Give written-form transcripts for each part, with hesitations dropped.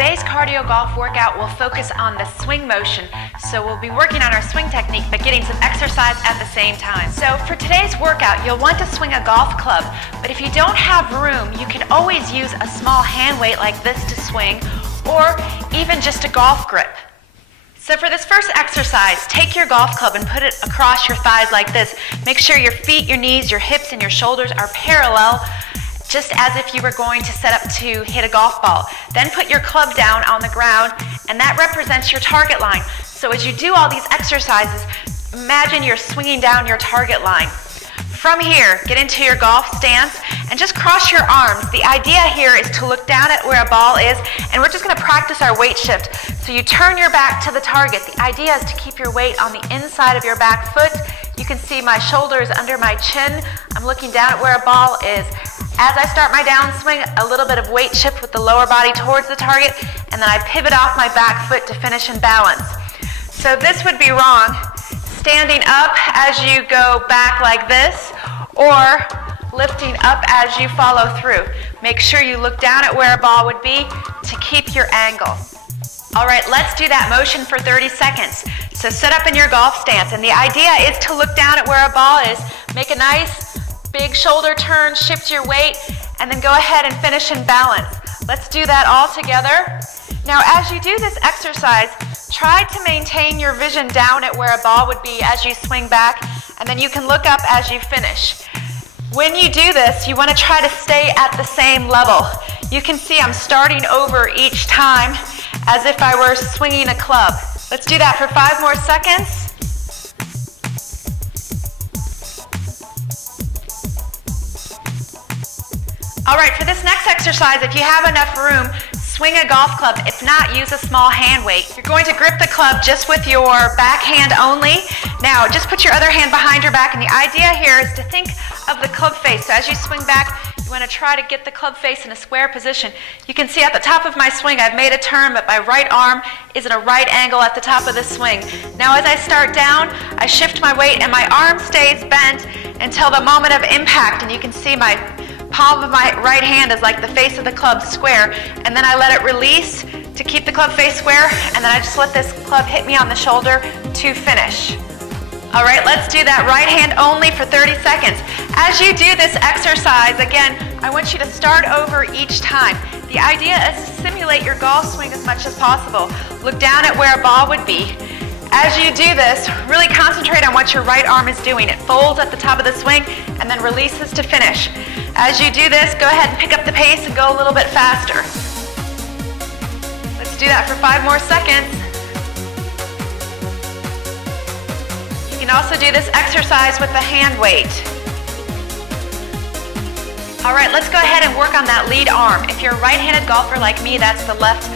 Today's cardio golf workout will focus on the swing motion, so we'll be working on our swing technique but getting some exercise at the same time. So for today's workout, you'll want to swing a golf club, but if you don't have room, you can always use a small hand weight like this to swing, or even just a golf grip. So for this first exercise, take your golf club and put it across your thighs like this. Make sure your feet, your knees, your hips, and your shoulders are parallel, just as if you were going to set up to hit a golf ball. Then put your club down on the ground, and that represents your target line. So as you do all these exercises, imagine you're swinging down your target line. From here, get into your golf stance and just cross your arms. The idea here is to look down at where a ball is, and we're just going to practice our weight shift. So you turn your back to the target. The idea is to keep your weight on the inside of your back foot. You can see my shoulders under my chin. I'm looking down at where a ball is. As I start my downswing, a little bit of weight shift with the lower body towards the target, and then I pivot off my back foot to finish in balance. So this would be wrong. Standing up as you go back like this, or lifting up as you follow through. Make sure you look down at where a ball would be to keep your angle. All right, let's do that motion for 30 seconds. So sit up in your golf stance, and the idea is to look down at where a ball is, make a nice big shoulder turn, shift your weight, and then go ahead and finish in balance. Let's do that all together. Now, as you do this exercise, try to maintain your vision down at where a ball would be as you swing back, and then you can look up as you finish. When you do this, you want to try to stay at the same level. You can see I'm starting over each time as if I were swinging a club. Let's do that for 5 more seconds. All right, for this next exercise, if you have enough room, swing a golf club. If not, use a small hand weight. You're going to grip the club just with your back hand only. Now, just put your other hand behind your back, and the idea here is to think of the club face. So as you swing back, you want to try to get the club face in a square position. You can see at the top of my swing, I've made a turn, but my right arm is in a right angle at the top of the swing. Now, as I start down, I shift my weight, and my arm stays bent until the moment of impact, and you can see my palm of my right hand is like the face of the club square, and then I let it release to keep the club face square, and then I just let this club hit me on the shoulder to finish. All right, let's do that right hand only for 30 seconds. As you do this exercise, again, I want you to start over each time. The idea is to simulate your golf swing as much as possible. Look down at where a ball would be. As you do this, really concentrate on what your right arm is doing. It folds at the top of the swing and then releases to finish. As you do this, go ahead and pick up the pace and go a little bit faster. Let's do that for 5 more seconds. You can also do this exercise with the hand weight. All right, let's go ahead and work on that lead arm. If you're a right-handed golfer like me, that's the left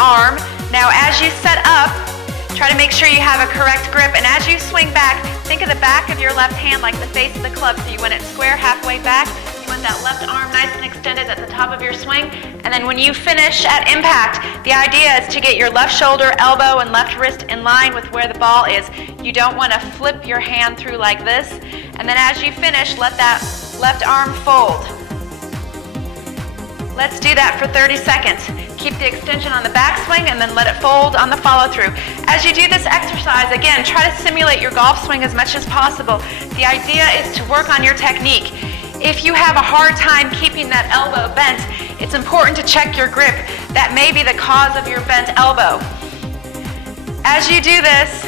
arm. Now, as you set up, try to make sure you have a correct grip, and as you swing back, think of the back of your left hand like the face of the club. So you want it square halfway back. You want that left arm nice and extended at the top of your swing. And then when you finish at impact, the idea is to get your left shoulder, elbow, and left wrist in line with where the ball is. You don't want to flip your hand through like this. And then as you finish, let that left arm fold. Let's do that for 30 seconds. Keep the extension on the backswing and then let it fold on the follow-through. As you do this exercise, again, try to simulate your golf swing as much as possible. The idea is to work on your technique. If you have a hard time keeping that elbow bent, it's important to check your grip. That may be the cause of your bent elbow. As you do this,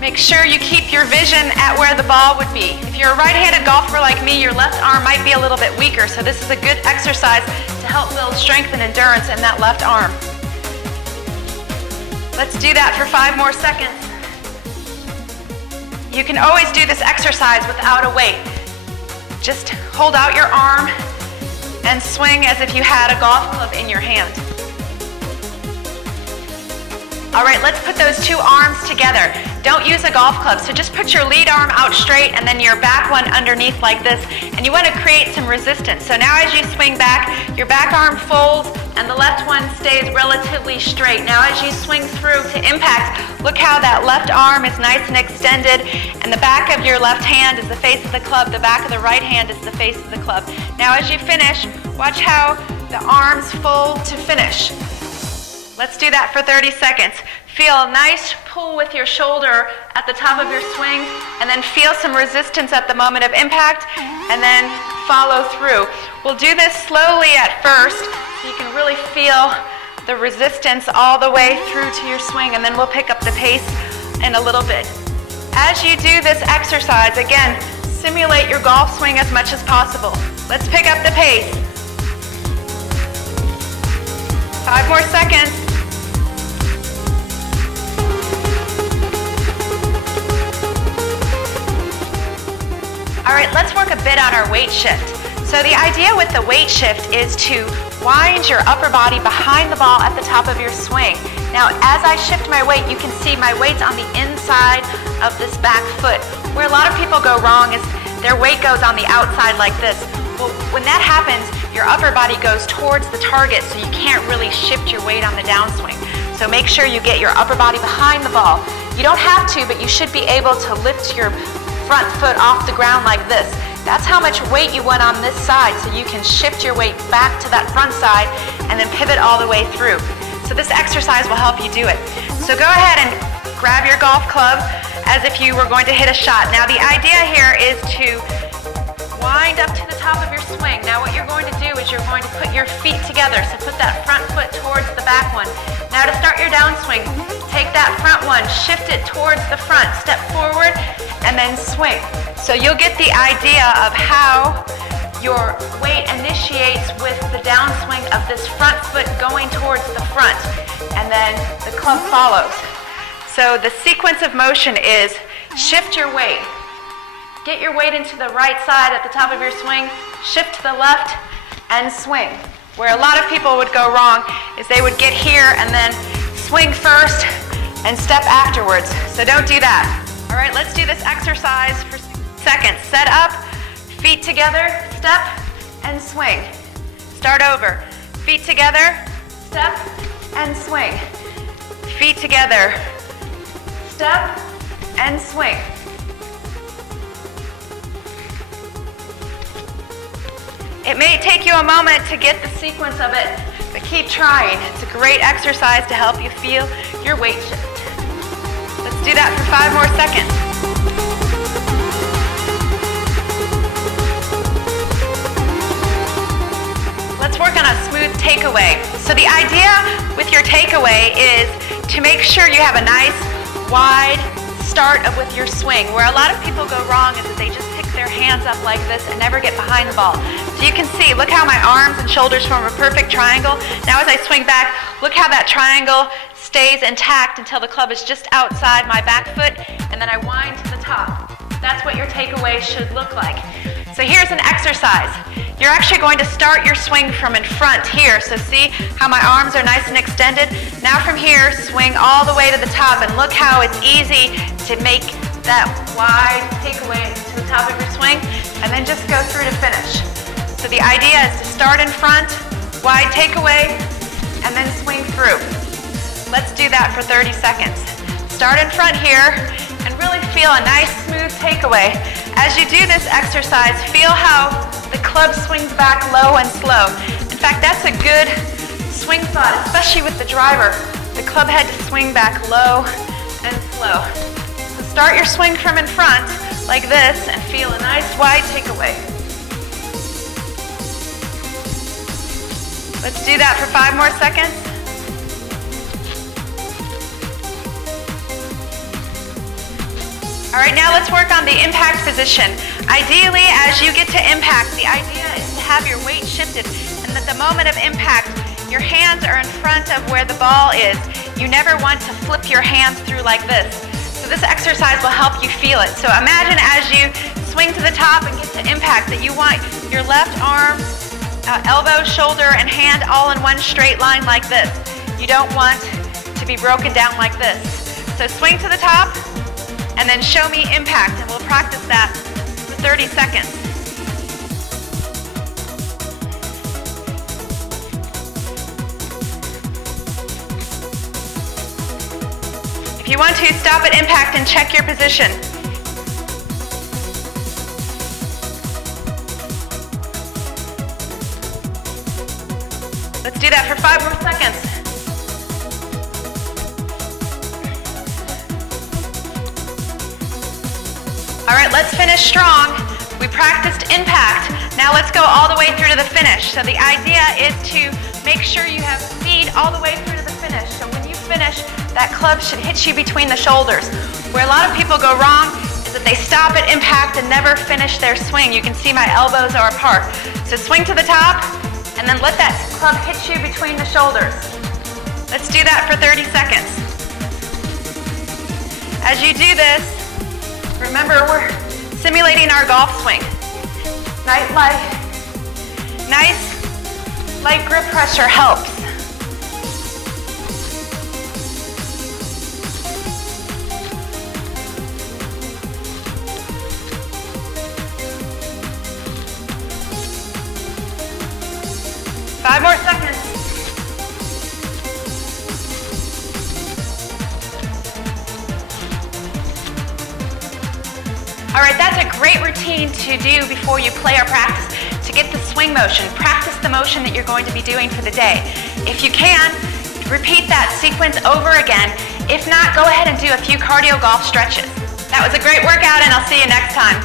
make sure you keep your vision at where the ball would be. If you're a right-handed golfer like me, your left arm might be a little bit weaker, so this is a good exercise to help build strength and endurance in that left arm. Let's do that for 5 more seconds. You can always do this exercise without a weight. Just hold out your arm and swing as if you had a golf club in your hand. All right, let's put those 2 arms together. Don't use a golf club, so just put your lead arm out straight and then your back one underneath like this, and you want to create some resistance. So now as you swing back, your back arm folds and the left one stays relatively straight. Now as you swing through to impact, look how that left arm is nice and extended, and the back of your left hand is the face of the club, the back of the right hand is the face of the club. Now as you finish, watch how the arms fold to finish. Let's do that for 30 seconds. Feel a nice pull with your shoulder at the top of your swing, and then feel some resistance at the moment of impact, and then follow through. We'll do this slowly at first, so you can really feel the resistance all the way through to your swing, and then we'll pick up the pace in a little bit. As you do this exercise, again, simulate your golf swing as much as possible. Let's pick up the pace. 5 more seconds. All right, let's work a bit on our weight shift. So the idea with the weight shift is to wind your upper body behind the ball at the top of your swing. Now, as I shift my weight, you can see my weight's on the inside of this back foot. Where a lot of people go wrong is their weight goes on the outside like this. Well, when that happens, your upper body goes towards the target, so you can't really shift your weight on the downswing. So make sure you get your upper body behind the ball. You don't have to, but you should be able to lift your front foot off the ground like this. That's how much weight you want on this side, so you can shift your weight back to that front side and then pivot all the way through. So this exercise will help you do it. So go ahead and grab your golf club as if you were going to hit a shot. Now the idea here is to wind up to the top of your swing. Now what you're going to do is you're going to put your feet together. So put that front foot towards the back one. Now to start your downswing, take that front one, shift it towards the front, step forward, and then swing. So you'll get the idea of how your weight initiates with the downswing of this front foot going towards the front, and then the club follows. So the sequence of motion is shift your weight, get your weight into the right side at the top of your swing, shift to the left, and swing. Where a lot of people would go wrong is they would get here and then swing first and step afterwards. So don't do that. All right, let's do this exercise for seconds. Set up, feet together, step, and swing. Start over. Feet together, step, and swing. Feet together, step, and swing. It may take you a moment to get the sequence of it, but keep trying. It's a great exercise to help you feel your weight shift. Let's do that for 5 more seconds. Let's work on a smooth takeaway. So the idea with your takeaway is to make sure you have a nice wide start with your swing. Where a lot of people go wrong is that they just pick their hands up like this and never get behind the ball. So you can see, look how my arms and shoulders form a perfect triangle. Now as I swing back, look how that triangle stays intact until the club is just outside my back foot, and then I wind to the top. That's what your takeaway should look like. So here's an exercise. You're actually going to start your swing from in front here. So see how my arms are nice and extended? Now from here, swing all the way to the top, and look how it's easy to make that wide takeaway to the top of your swing, and then just go through to finish. So the idea is to start in front, wide takeaway, and then swing through. Let's do that for 30 seconds. Start in front here, and really feel a nice smooth takeaway. As you do this exercise, feel how the club swings back low and slow. In fact, that's a good swing thought, especially with the driver. The club head to swing back low and slow. So start your swing from in front like this and feel a nice wide takeaway. Let's do that for 5 more seconds. All right, now let's work on the impact position. Ideally, as you get to impact, the idea is to have your weight shifted, and at the moment of impact, your hands are in front of where the ball is. You never want to flip your hands through like this. So this exercise will help you feel it. So imagine as you swing to the top and get to impact that you want your left arm, elbow, shoulder, and hand all in one straight line like this. You don't want to be broken down like this. So swing to the top, and then show me impact, and we'll practice that for 30 seconds. If you want to, stop at impact and check your position. Let's do that for 5 more seconds. All right, let's finish strong. We practiced impact. Now let's go all the way through to the finish. So the idea is to make sure you have speed all the way through to the finish. So when you finish, that club should hit you between the shoulders. Where a lot of people go wrong is that they stop at impact and never finish their swing. You can see my elbows are apart. So swing to the top, and then let that club hit you between the shoulders. Let's do that for 30 seconds. As you do this, remember we're simulating our golf swing. Nice light grip pressure helps. Five more seconds. All right, that's a great routine to do before you play or practice to get the swing motion. Practice the motion that you're going to be doing for the day. If you can, repeat that sequence over again. If not, go ahead and do a few cardio golf stretches. That was a great workout, and I'll see you next time.